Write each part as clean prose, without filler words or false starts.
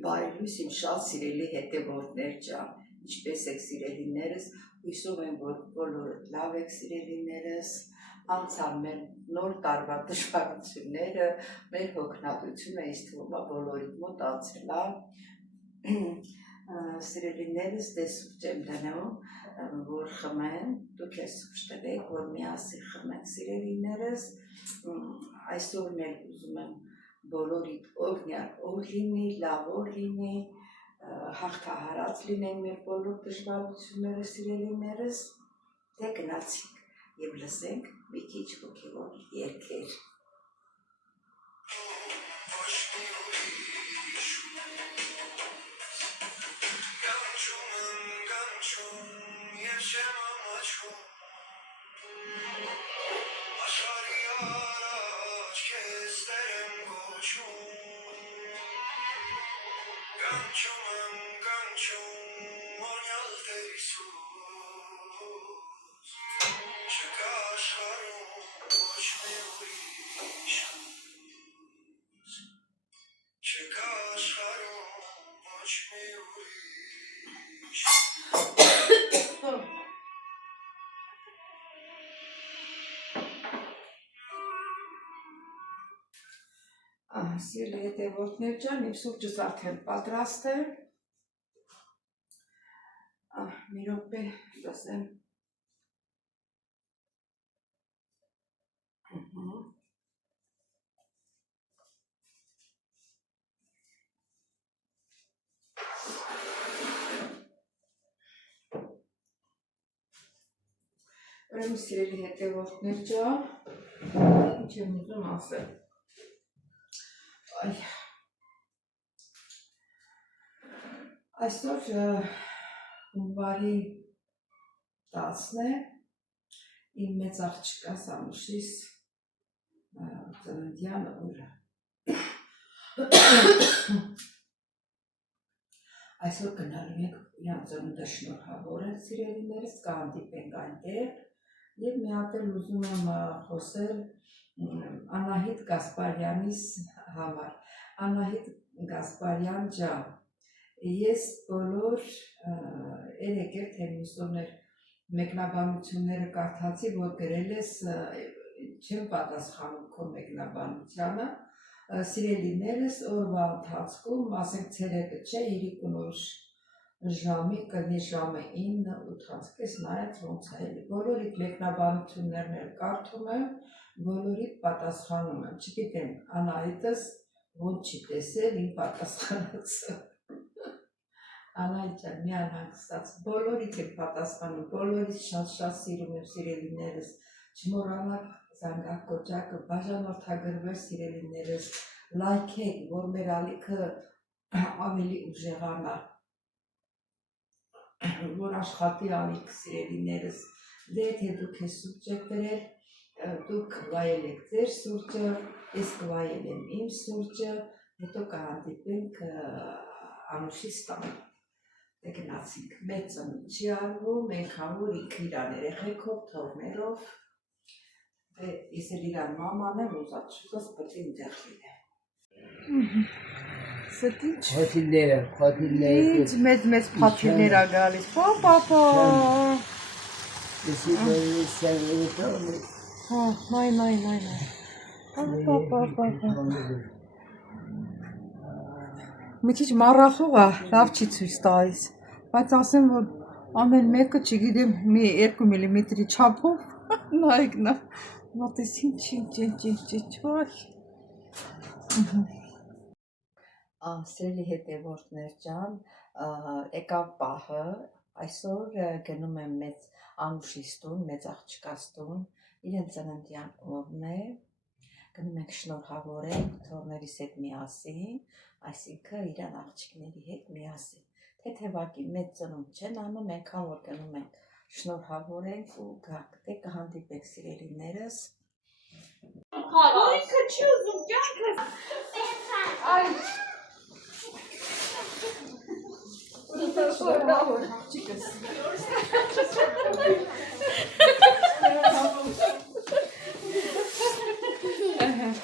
Բարելույս իմ շատ սիրելի հետևորդներ ջան, ինչպես եք սիրելիներս, հույսով եմ, որ բոլորդ լավ եք սիրելիներս, անցան մեր նոր տարվա դժվարությունները, մեր հոգնածությունը ինձ թվում է բոլորիդ մոտ անցել է, սիրելիներս դե սուրճ եմ դնում, որ խմեն, դուք էլ սուրճ տվեք, որ միասին խմենք սիրելիներս, այսօրն էլ ուզում եմ բոլորիդ օրհնյալ օր լինի, լավ օր լինի, հաղթահարած լինեն մեր բոլոր դժվարությունները սիրելիներս, դե գնացինք և լսենք մի քիչ հոգևոր երգեր։ Սիրելի հետևորդներ ջան, իմ սուրճս արդեն պատրաստ է, մի րոպե լսեմ, ուրեմն սիրելի հետևորդներ ջան, ինչ եմ ուզում ասել, այսօր հունվարի 10-ն է, իմ մեծ աղջկաս Անուշիս ծննդյան օրը։ Այսօր գնալու ենք իրան ծնունդը շնորհավորել սիրելիներս, կհանդիպենք այնտեղ և մի հատ էլ ուզում եմ խոսել Անահիտ Գասպարյանիս համար։ Անահիտ Գասպարյան ջան, ես բոլոր երեկ թե մյուսօրներ մեկնաբանությունները կարդացի, որ գրել ես, չեմ պատասխանում քո մեկնաբանությանը, սիրելիներս օրվա ընթացքում, ասենք ցերեկը չէ, իրիկունոր ժամի կլինի ժամը 9:80, ես նայած ոնց է էլի, բոլորիդ մեկնաբանություններն էլ կարդում եմ, բոլորիդ պատասխանում եմ, չգիտեմ, Անահիտս ոնց չի տեսել իմ պատասխանածը։ Անայջան, միան հանգստած, բոլորից եք պատասխանում, բոլորից շատ սիրում եմ սիրելիներս, չմոռանաք զանգակ կոճակը, բաժանորդագրվել սիրելիներս, լայքեք, որ մեր ալիքը ավելի ուժեղանա, որ աշխատի ալիք սիրելիներս, դե եթե դուք ես սուրճ եք բերել, դուք վայել եք ձեր սուրճը, ես կվայել եմ իմ սուրճը, հետո կհանդիպենք Անուշի ստան, դե գնացինք, մեծ ծնունդ չի արվում, այնքան որ ինքը իրան երեխեքով, թողներով, դե ես էլ իրան մաման եմ, ուզածուկս պետք է ինտեղ լինեմ։ Սետ ինչ։ Ինչ մեծ փաթիլներ ա գալիս, պապա։ Նայ։ Պապա։ Մի քիչ մառախող ա, լավ չի ցույց տալիս, բայց ասեմ, որ ամեն մեկը, չգիտեմ, մի 2 միլիմետրի չափով, նայեք նա, մատես ինչ, վայ։ Սիրելի հետևորդներ ջան, եկավ պահը, այսօր գնում եմ մեծ Անուշիս տուն, մեծ աղջկաս տուն, իրեն ծննդյան օրն է, գնում ենք շնորհավորենք թորներիս հետ միասին, այսինքն իրան աղջիկների հետ միասին, թեթևակի մեծ ծնունդ չեն անում, այնքան որ գնում ենք շնորհավորենք ու գանք, դե կհանդիպենք սիրելիներս։ Ինքը չի ուզում կյանքը։ Այ շնորհավոր աղջիկս։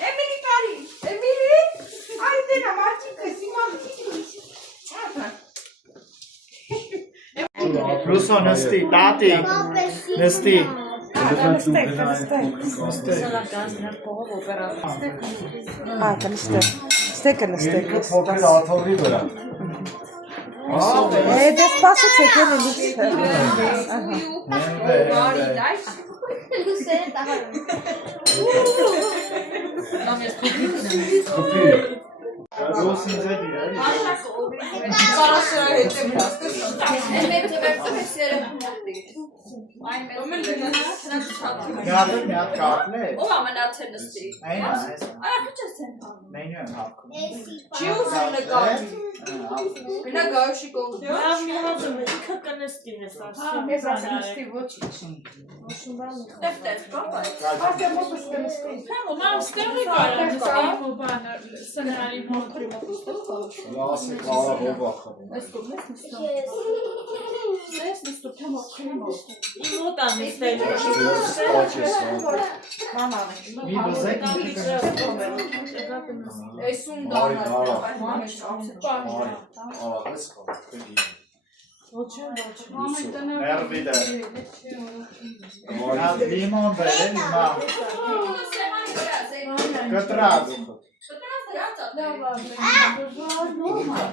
Էմիլի կարի, Էմիլի, այ դենա աղջիկս, իմ աղջիկս, չարնա։ Լուսո նստի, տատի, նստի։ Նստեք։ Փոքր աթոռի վրա։ Դե սպասեցեք էլի Միատ կապն է։ Ով ամենաթել նստի։ Այն այս։ Արա քիչ եմ համ։ Մենյու եմ հապքում։ Չի ուզում նկարի։ Գնա գարուշի կողմ։ Լավ մի հազում է, ինքը կնստի ես ասում։ Ես ասեմ նստի ոչինչ։ Տեղ, պապա։ Ասեմ մոտս կնստի։ Մամ ստեղի կարա նստի բանը սնարի մոտրի Լասը կարա հոբախը։ Այս կողմից նստում։ Ես նստում թեմ օքրի մոտ։ Մոտ անստել։ Մաման է։ Մի բզեք Էսուն Մարի, դառնա։ մարա։ Մամեջ Արի, արաղես կա, կգին։ Մամը տնը։ Ներվի դեր։ Նա լիմոն բերել մա։ Կտրած։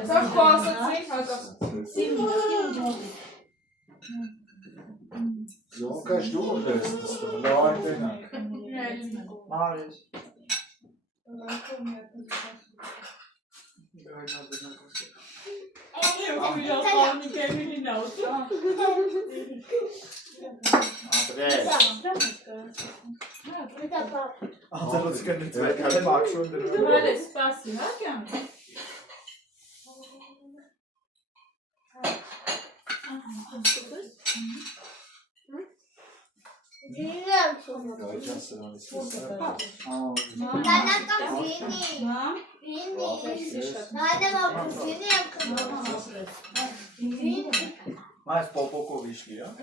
Սա խոսացի հակա։ Zonka știu că este la antena. Marius. Andrei. Anteloți că nu-ți mai care maximum de lucru. Vale, spații, ha, chiar? Aici să nu discutăm. Mai Popovici, ja?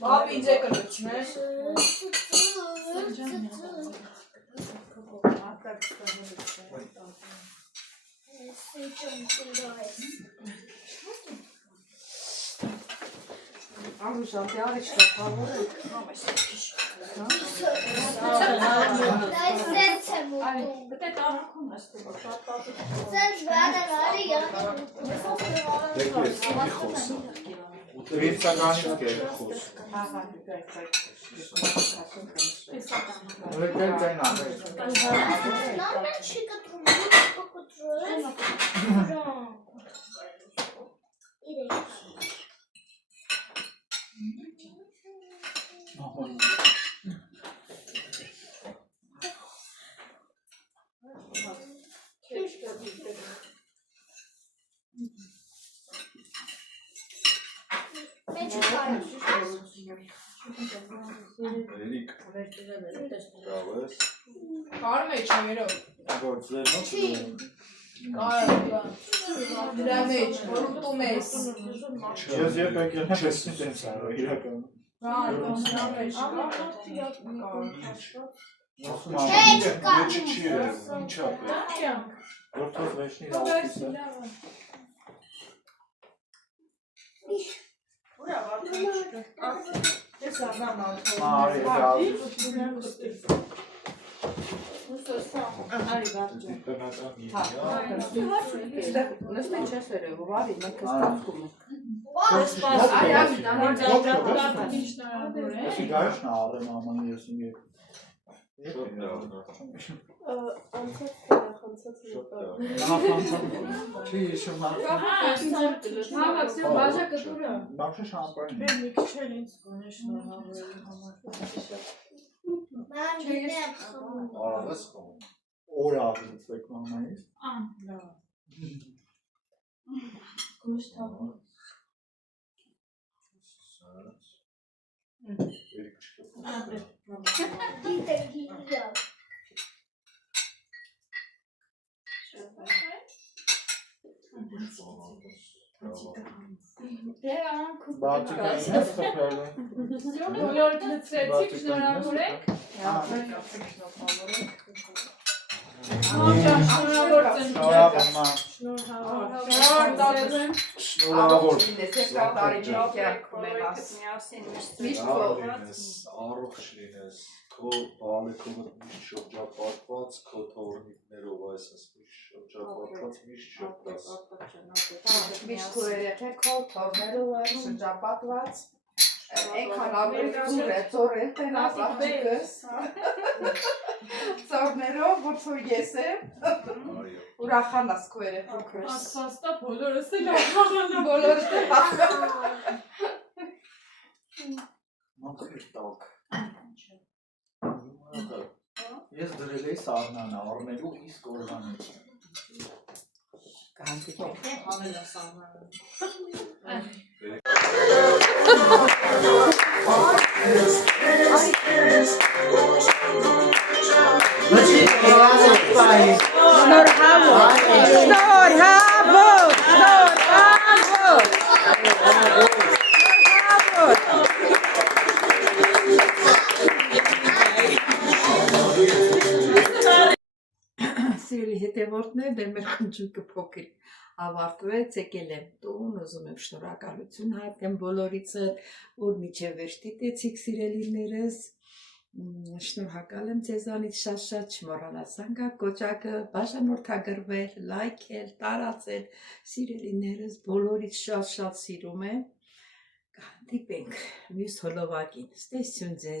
Abi ince kılıçmış. Անուշան, դե արի շնորհավոր Դեկես, մի խոսա։ Վեցականից կերխոս։ Ուրեկել կային աղետ։ Normal չի կտրում, կտրում։ Իրեք։ Մեջը կարս։ Երիք։ Լավ ես։ Կարում է չէ երով։ Գործեր Չի։ Դրա մեջ, որ ուտում ես։ Ես երբ եկել եմ չես տենց արո իրականում։ Դրա մեջ։ Չէ, չկա։ Չի երևում, ինչա պետք։ Որթոզ վեշնի լավիսը։ Մարի լավիս։ Դիպենական իրյա։ Նստեն չես երևում, արի, մենք ստացքում ենք։ Εσύ գայշ նա առեմ աման 33։ Շատ լավ։ Չի իշում Բախշը շամպայն։ Ման գիտեմ խմում։ Արավես խոմ։ Օր աղրիցվեք մամայից։ Գիտեմ գիտեմ։ Բացիկային ես խպել է։ Բոլորդ լծրեցիք, շնորհավորեք։ Շնորհավոր Շնորհավոր։ Առողջ լինես, քո բալեքովդ միշտ շրջապատված, քո թորնիկներով այսպես միշտ շրջապատված, միշտ շփտաս։ Միշտ քո երեխեքով, թորներով շրջապատված, այնքան ապրեցուր է, ծորել տենաս աղջիկս, ծորներով, որ որ ես եմ, ուրախանաս քո երեխեքս։ Աստվածտա բոլորս էլ ախաղանա։ Բոլորս էլ Մաքրիր տալք։ Ես դրել էի սառնանը, առնելու իսկ օրվանից։ կհանդիպենք։ Սիրելի հետևորդներ, դեր մեր խնջույկը փոքր ավարտվեց, եկել եմ տուն, ուզում եմ շնորհակալություն հայտնեմ բոլորիցս, որ միջև վերջ դիտեցիք սիրելիներս, շնորհակալ եմ ձեզանից շատ չմոռանաք զանգակ կոճակը, բաժանորդագրվել, լայքել, տարածել, սիրելիներս բոլորից շատ սիրում եմ, կհանդիպենք մյուս հոլովակին, ստեսյուն ձեզ։